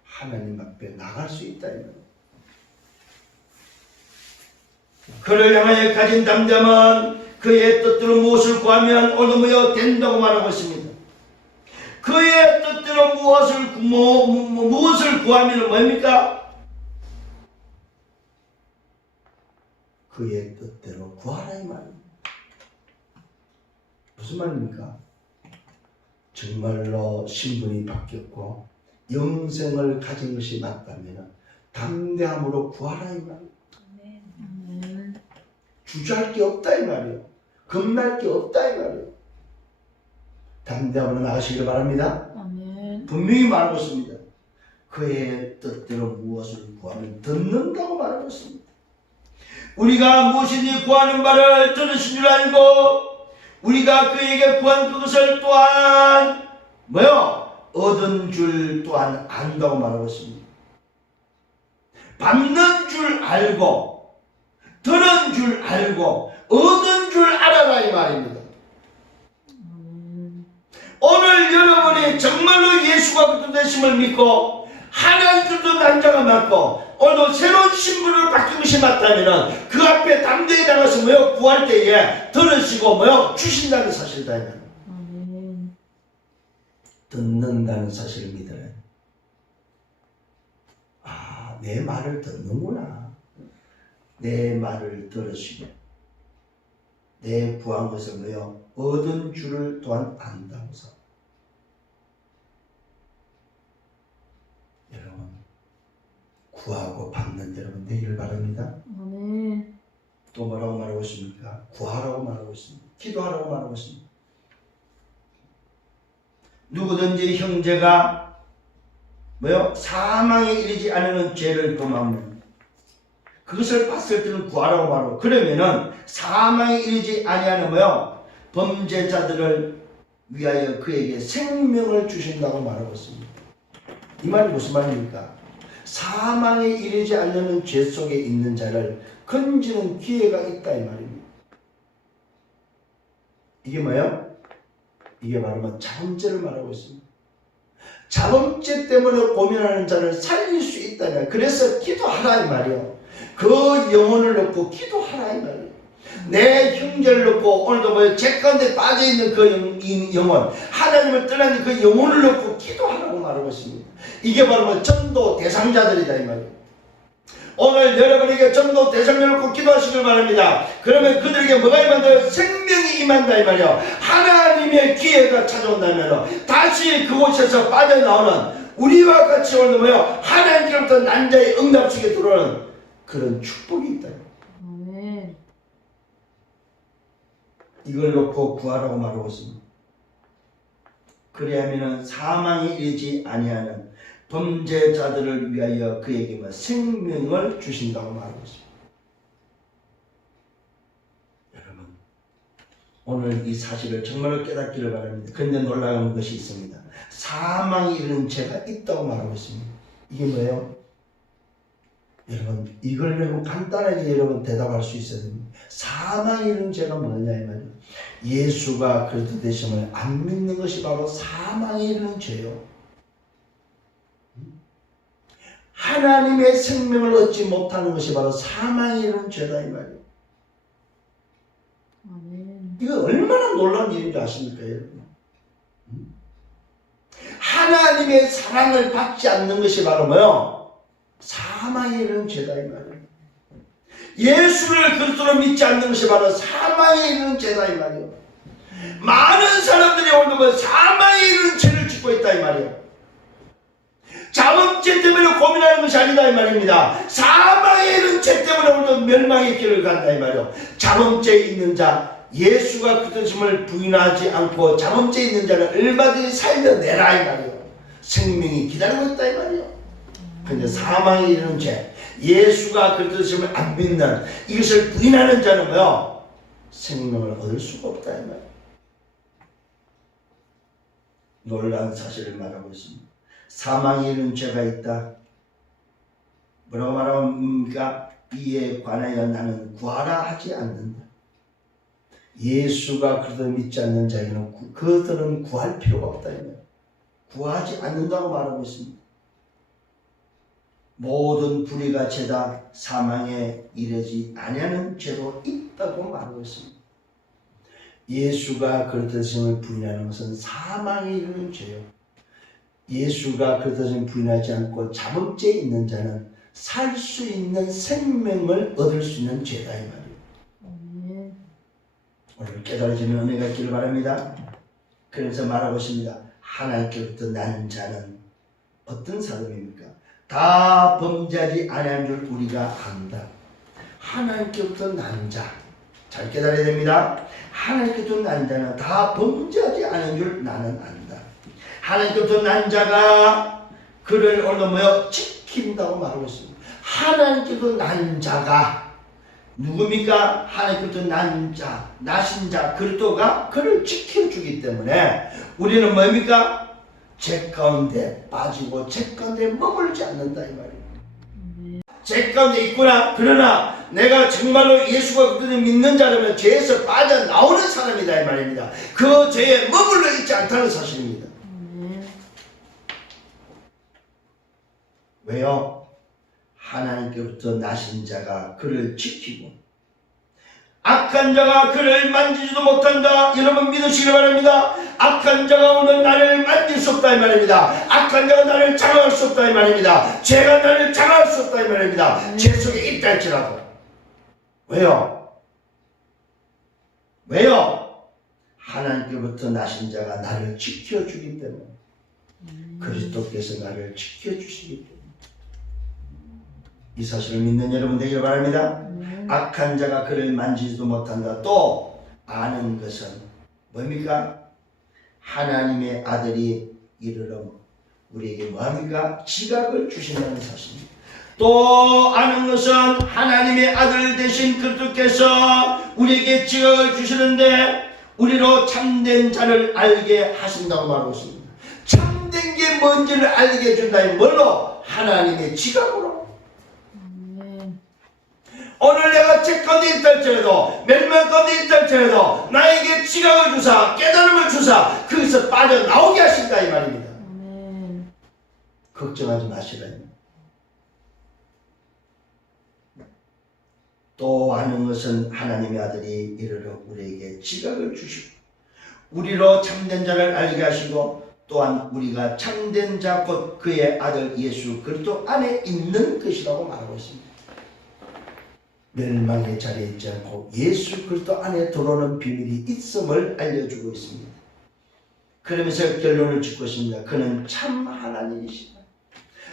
하나님 앞에 나갈 수 있다 이 말이에요. 그를 향하여 가진 담대함은 그의 뜻대로 무엇을 구하면 오늘 뭐요? 된다고 말하고 있습니다. 그의 뜻대로 무엇을 구하면 뭡니까? 그의 뜻대로 구하라 이 말입니다. 무슨 말입니까? 정말로 신분이 바뀌었고 영생을 가진 것이 맞다면 담대함으로 구하라 이 말입니다. 아멘. 주저할 게 없다 이 말이에요. 겁날 게 없다 이 말이에요. 담대함으로 나가시기를 바랍니다. 아멘. 분명히 말하고 있습니다. 그의 뜻대로 무엇을 구하면 듣는다고 말하고 있습니다. 우리가 무엇이든지 구하는 바를 들으신 줄 알고 우리가 그에게 구한 그것을 또한 얻은 줄 또한 안다고 말하고 있습니다. 받는 줄 알고 들은 줄 알고 얻은 줄 알아라 이 말입니다. 오늘 여러분이 정말로 예수가 그리스도 되심을 믿고 하나님 그리스도 난장을 맡고 오늘도 새로운 신분을 바뀐 것이 맞다면 그 앞에 담대히 나가서 구할 때에 들으시고 주신다는 사실이다. 아멘. 듣는다는 사실을 믿어요. 아, 내 말을 듣는구나. 내 말을 들으시고 내 구한 것을 뭐요? 얻은 줄을 또한 안다고서. 여러분 구하고 받는 여러분 되기를 바랍니다. 아멘. 또 뭐라고 말하고 있습니까? 구하라고 말하고 있습니다. 기도하라고 말하고 있습니다. 누구든지 형제가 뭐요? 사망에 이르지 않는 죄를 범하면 그것을 봤을 때는 구하라고 말하고, 그러면은 사망에 이르지 아니하는 뭐요? 범죄자들을 위하여 그에게 생명을 주신다고 말하고 있습니다. 이 말이 무슨 말입니까? 사망에 이르지 않는 죄 속에 있는 자를 건지는 기회가 있다 이 말입니다. 이게 뭐예요? 이게 바로 뭐 자범죄를 말하고 있습니다. 자범죄 때문에 고민하는 자를 살릴 수 있다면, 그래서 기도하라 이 말이요. 그 영혼을 놓고 기도하라 이 말이요. 내 형제를 놓고 오늘도 뭐 죄 가운데 빠져있는 그 영혼, 하나님을 떠나는 그 영혼을 놓고 기도하라고 말하고 있습니다. 이게 바로 뭐 전도 대상자들이다 이 말이에요. 오늘 여러분에게 전도 대상자를 놓고 기도하시길 바랍니다. 그러면 그들에게 뭐가 임한다? 생명이 임한다 이 말이에요. 하나님의 기회가 찾아온다면 다시 그곳에서 빠져나오는 우리와 같이 오늘 뭐요? 하나님께로부터 난자의 응답 속에 들어오는 그런 축복이 있다. 아멘. 이걸 놓고 구하라고 말하고 있습니다. 그리하면 사망이 이르지 아니하는 범죄자들을 위하여 그에게 생명을 주신다고 말하고 있습니다. 여러분 오늘 이 사실을 정말로 깨닫기를 바랍니다. 그런데 놀라운 것이 있습니다. 사망이 이르는 죄가 있다고 말하고 있습니다. 이게 뭐예요? 여러분 이걸 여러분 간단하게 여러분 대답할 수 있어야 됩니다. 사망이 이르는 죄가 뭐냐 이 말이에요. 예수가 그리스도 되심을 안 믿는 것이 바로 사망이 이르는 죄요. 하나님의 생명을 얻지 못하는 것이 바로 사망이 이르는 죄다 이 말이에요. 아멘. 이거 얼마나 놀라운 일인지 아십니까 여러분? 하나님의 사랑을 받지 않는 것이 바로 뭐요? 사망에 이르는 죄다 이 말이에요. 예수를 그리스도로 믿지 않는 것이 바로 사망에 이르는 죄다 이 말이에요. 많은 사람들이 오늘 사망에 이르는 죄를 짓고 있다 이 말이에요. 자범죄 때문에 고민하는 것이 아니다 이 말입니다. 사망에 이르는 죄 때문에 오늘도 멸망의 길을 간다 이 말이에요. 자범죄에 있는 자, 예수가 그것임을 부인하지 않고 자범죄에 있는 자는 얼마든지 살려내라 이 말이에요. 생명이 기다리고 있다 이 말이에요. 근데 사망에 이르는 죄, 예수가 그리스도심을 안 믿는 이것을 부인하는 자는 뭐요? 생명을 얻을 수가 없다 이 말이에요. 놀라운 사실을 말하고 있습니다. 사망에 이르는 죄가 있다. 뭐라고 말합니까? 이에 관하여 나는 구하라 하지 않는다. 예수가 그리스도를 믿지 않는 자에게는 그들은 구할 필요가 없다. 구하지 않는다고 말하고 있습니다. 모든 불의가 죄다 사망에 이르지 아니하는 죄도 있다고 말하고 있습니다. 예수가 그리스도심을 부인하는 것은 사망에 이르는 죄요. 예수가 그리스도심을 부인하지 않고 자범죄에 있는 자는 살 수 있는 생명을 얻을 수 있는 죄다 이 말이에요. 오늘 깨달아지는 은혜가 있기를 바랍니다. 그래서 말하고 있습니다. 하나님께로부터 난 자는 어떤 사람입니까? 다 범죄하지 아니한 줄 우리가 안다. 하나님께로부터 난 자, 잘 깨달아야 됩니다. 하나님께로부터 난 자는 다 범죄하지 않은 줄 나는 안다. 하나님께로부터 난 자가 그를 오늘 뭐요? 지킨다고 말하고 있습니다. 하나님께로부터 난 자가 누굽니까? 하나님께로부터 난 자, 나신 자 그리스도가 그를 지켜주기 때문에 우리는 뭡니까? 죄 가운데 빠지고 죄 가운데 머물지 않는다 이 말이에요. 죄 가운데 있구나. 그러나 내가 정말로 예수가 그들을 믿는 자라면 죄에서 빠져나오는 사람이다 이 말입니다. 그 죄에 머물러 있지 않다는 사실입니다. 왜요? 하나님께로부터 나신 자가 그를 지키고 악한 자가 그를 만지지도 못한다. 여러분 믿으시기 바랍니다. 악한 자가 오늘 나를 만질 수 없다 이 말입니다. 악한 자가 나를 장악할 수 없다 이 말입니다. 죄가 나를 장악할 수 없다 이 말입니다. 죄 속에 있다 할지라도 왜요? 왜요? 하나님께부터 나신 자가 나를 지켜주기 때문에. 그리스도께서 나를 지켜주시기 때문에. 이 사실을 믿는 여러분 되기를 바랍니다. 악한 자가 그를 만지지도 못한다. 또 아는 것은 뭡니까? 하나님의 아들이 이르러 우리에게 뭐합니까? 지각을 주신다는 사실입니다. 또 아는 것은 하나님의 아들 되신 그리스도께서 우리에게 지각을 주시는데 우리로 참된 자를 알게 하신다고 말하고 있습니다. 참된 게 뭔지를 알게 해준다. 뭘로? 하나님의 지각으로. 오늘 내가 책 가운데 있다 할지라도 멸망 가운데 있다 할지라도 나에게 지각을 주사 깨달음을 주사 거기서 빠져나오게 하신다 이 말입니다. 걱정하지 마시라. 또 아는 것은 하나님의 아들이 이르러 우리에게 지각을 주시고 우리로 참된 자를 알게 하시고 또한 우리가 참된 자 곧 그의 아들 예수 그리스도 안에 있는 것이라고 말하고 있습니다. 멸망의 자리에 있지 않고 예수 그리스도 안에 들어오는 비밀이 있음을 알려주고 있습니다. 그러면서 결론을 짓고 있습니다. 그는 참 하나님이시다.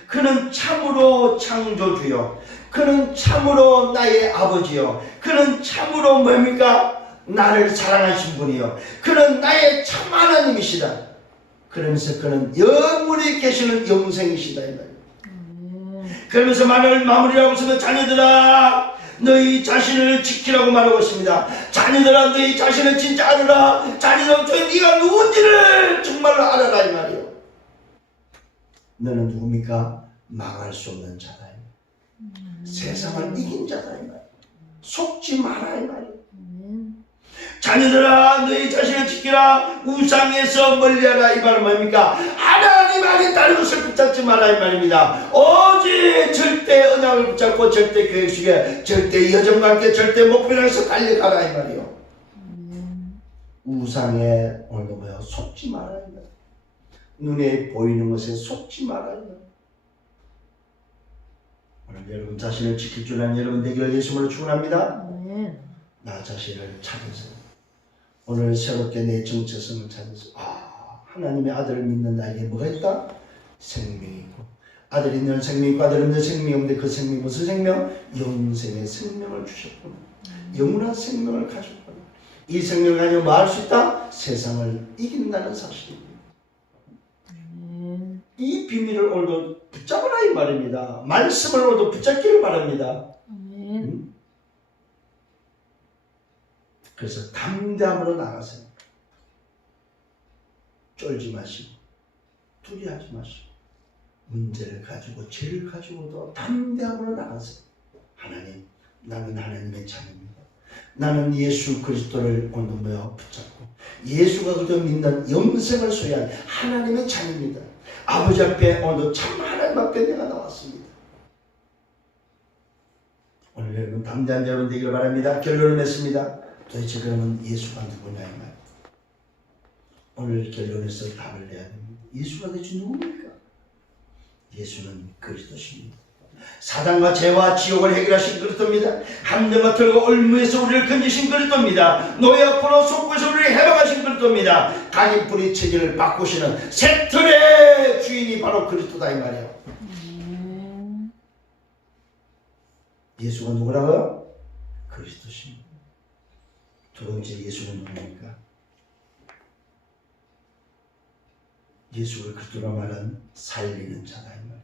그는 참으로 창조주요. 그는 참으로 나의 아버지요. 그는 참으로 뭡니까? 나를 사랑하신 분이요. 그는 나의 참 하나님이시다. 그러면서 그는 영원히 계시는 영생이시다. 그러면서 말을 마무리하고 있으면 자녀들아 너희 자신을 지키라고 말하고 있습니다. 자녀들아 너희 자신을 진짜 알아라. 자녀들아 네가 누군지를 정말로 알아라 이 말이요. 너는 누굽니까? 망할 수 없는 자다. 세상을 이긴 자다 이 말이요. 속지 마라 이 말이요. 자녀들아 너희 자신을 지키라. 우상에서 멀리하라 이 말은 뭡니까? 하나님 안에 다른 것을 붙잡지 마라 이 말입니다. 오직 절대 언약을 붙잡고 절대 계획식에 절대 여정과 함께 절대 목표를 해서 달려가라 이 말이요. 우상에 오늘도 뭐요? 속지 마라 이 말. 눈에 보이는 것에 속지 마라 이 말. 오늘 여러분 자신을 지킬 줄 아는 여러분 되기를 예수님으로 축원합니다. 나 자신을 찾으세요. 오늘 새롭게 내 정체성을 찾아서 하나님의 아들을 믿는 나에게 뭐가 있다? 생명이 있고 아들이 있는 생명이 있고 아들 없는 생명이 없는데 그 생명이 무슨 생명? 영생의 생명을 주셨구나. 영원한 생명을 가졌구나. 이 생명을 가지고 뭐 할 수 있다? 세상을 이긴다는 사실입니다. 이 비밀을 오늘도 붙잡으라 이 말입니다. 말씀을 오늘도 붙잡기를 바랍니다. 그래서 담대함으로 나가세요. 쫄지 마시고 두려워하지 마시고 문제를 가지고 죄를 가지고도 담대함으로 나가세요. 하나님, 나는 하나님의 자녀입니다. 나는 예수 그리스도를 오늘 모여 붙잡고 예수가 그저 믿는 영생을 소유한 하나님의 자녀입니다. 아버지 앞에 오늘도 참 하나님 앞에 내가 나왔습니다. 오늘 여러분 담대한 여러분 되기를 바랍니다. 결론을 맺습니다. 도대체 그러면 예수가 누구냐 이 말. 오늘 결론에서 답을 내야 됩니다. 예수가 도대체 누굽니까? 예수는 그리스도십니다. 사단과 죄와 지옥을 해결하신 그리스도입니다. 함정과 틀과 올무에서 우리를 건지신 그리스도입니다. 노예 앞으로 속구에서 우리를 해방하신 그리스도입니다. 각인 뿌리 체질을 바꾸시는 새 틀의 주인이 바로 그리스도다 이 말이에요. 예수가 누구라고요? 그리스도십니다. 두 번째 예수는 누굽니까? 예수를 그리스도라 말하는 살리는 자다 이 말.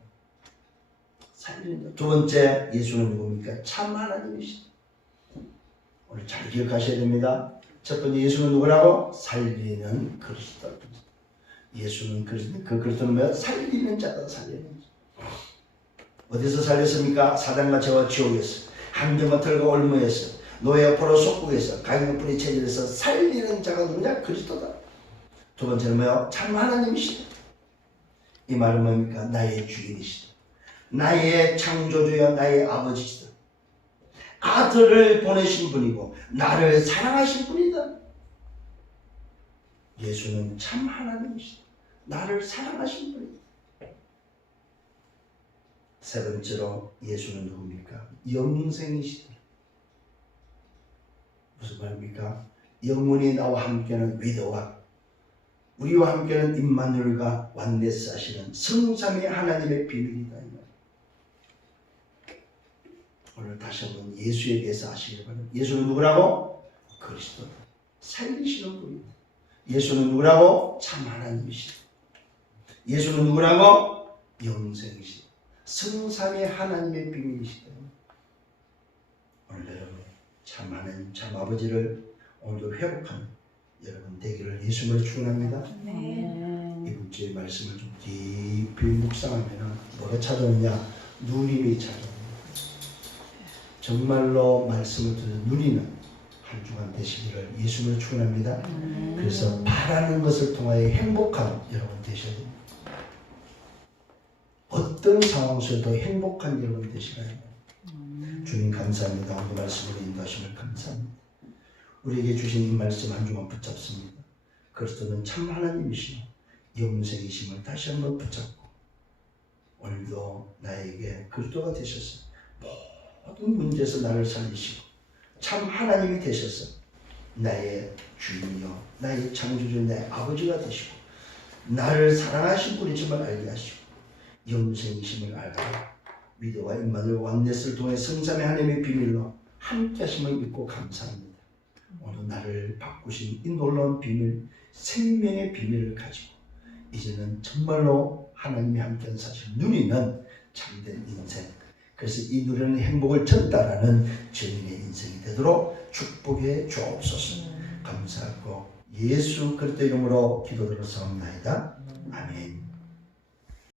살리는 자. 두 번째 예수는 누굽니까? 참 하나님이시다. 오늘 잘 기억하셔야 됩니다. 첫 번째 예수는 누구라고? 살리는 그리스도. 예수는 그리스도. 그 그리스도는 뭐야? 살리는 자다. 살리는 자. 어디서 살렸습니까? 사단과 죄와 지옥에서, 함정과 털과 올무에서, 노예 앞으로 속국에서, 가인과 뿌리 체질에서 살리는 자가 누구냐? 그리스도다. 두 번째는 뭐요? 참 하나님이시다. 이 말은 뭡니까? 나의 주인이시다. 나의 창조주여 나의 아버지시다. 아들을 보내신 분이고 나를 사랑하신 분이다. 예수는 참 하나님이시다. 나를 사랑하신 분이다. 세 번째로 예수는 누굽니까? 영생이시다. 무슨 말입니까? 영원히 나와 함께하는 위대와 우리와 함께하는 임마누엘과 완네스 하시는 성삼위 하나님의 비밀이다. 오늘 다시 한번 예수에 대해서 아시기 바랍니다. 예수는 누구라고? 그리스도다. 살리시는 분이다. 예수는 누구라고? 참 하나님이시다. 예수는 누구라고? 영생이시다. 성삼위 하나님의 비밀이시다. 오늘 여러분 참 하나님 참 아버지를 오늘도 회복하는 여러분 되기를 예수님으로 축원합니다. 이번 주의 말씀을 좀 깊이 묵상하면 뭐가 찾아오냐? 누림이 찾아옵니다. 정말로 말씀을 듣는 누리는 한 주간 되시기를 예수님으로 축원합니다. 그래서 바라는 것을 통하여 행복한 여러분 되셔야 됩니다. 어떤 상황 속에도 행복한 여러분 되시라 합니다. 주님 감사합니다. 오늘 말씀으로 인도하심을 감사합니다. 우리에게 주신 이 말씀 한 주만 붙잡습니다. 그리스도는 참 하나님이시며 영생이심을 다시 한번 붙잡고 오늘도 나에게 그리스도가 되셔서 모든 문제에서 나를 살리시고 참 하나님이 되셔서 나의 주인이요 나의 창조주 내 아버지가 되시고 나를 사랑하신 분이심을 알게 하시고 영생이심을 알고 위대와 임마누엘 완네스를 통해 성삼의 하나님의 비밀로 함께 하심을 믿고 감사합니다. 오늘 나를 바꾸신 이 놀라운 비밀, 생명의 비밀을 가지고 이제는 정말로 하나님이 함께한 사실 누리는 참된 인생, 그래서 이 누리는 행복을 전달하는 주님의 인생이 되도록 축복해 주옵소서. 감사하고 예수 그리스도 이름으로 기도드렸사옵나이다. 아멘.